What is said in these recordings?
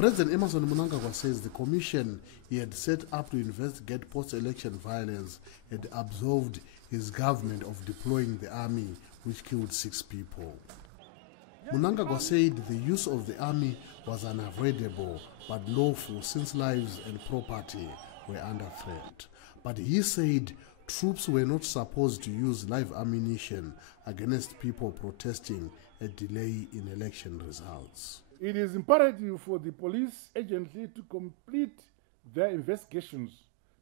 President Emmerson Mnangagwa says the commission he had set up to investigate post-election violence had absolved his government of deploying the army, which killed 6 people. Mnangagwa said the use of the army was unavoidable but lawful since lives and property were under threat. But he said troops were not supposed to use live ammunition against people protesting a delay in election results. It is imperative for the police agency to complete their investigations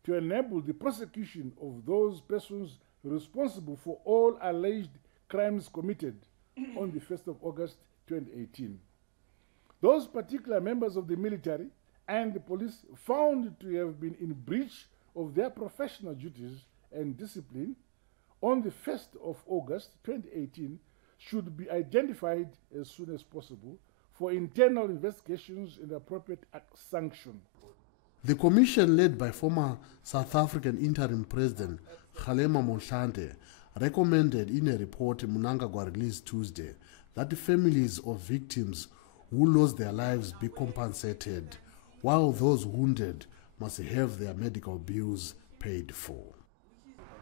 to enable the prosecution of those persons responsible for all alleged crimes committed on the 1st of August 2018. Those particular members of the military and the police found to have been in breach of their professional duties and discipline on the 1st of August 2018 should be identified as soon as possible for internal investigations and appropriate sanction. The commission, led by former South African interim president Kgalema Mothlanthe, recommended in a report Mnangagwa released Tuesday that the families of victims who lost their lives be compensated, while those wounded must have their medical bills paid for.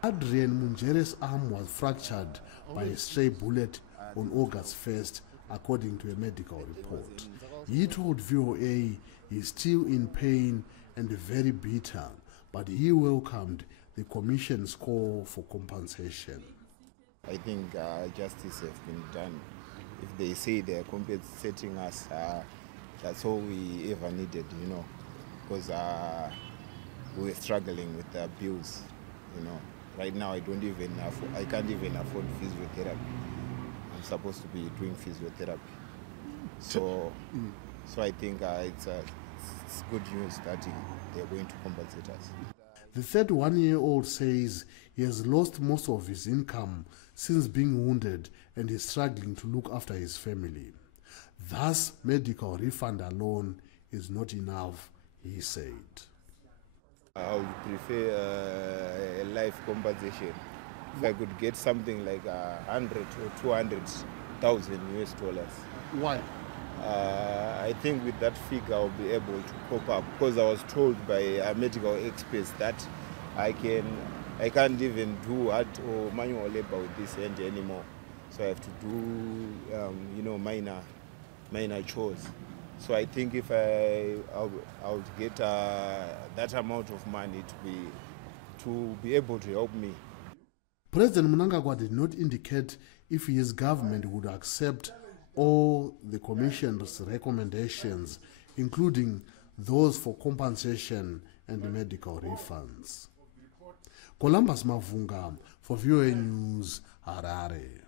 Adrian Munjere's arm was fractured by a stray bullet on August 1st, according to a medical report. He told VOA he is still in pain and very bitter, but he welcomed the commission's call for compensation. I think justice has been done. If they say they are compensating us, that's all we ever needed, you know, because we were struggling with the bills, you know. Right now I can't even afford physiotherapy. I'm supposed to be doing physiotherapy. So I think it's good news that they're going to compensate us. The 31-year-old says he has lost most of his income since being wounded and is struggling to look after his family. Thus, medical refund alone is not enough, he said. I would prefer a life compensation. If I could get something like 100 or 200,000 US dollars. Why? I think with that figure I'll be able to cope up, because I was told by medical experts that I can't even do hard or manual labor with this hand anymore. So I have to do minor chores. So I think if I would get that amount of money to be able to help me. President Mnangagwa did not indicate if his government would accept all the Commission's recommendations, including those for compensation and medical refunds. Columbus Mavunga for VOA News, Harare.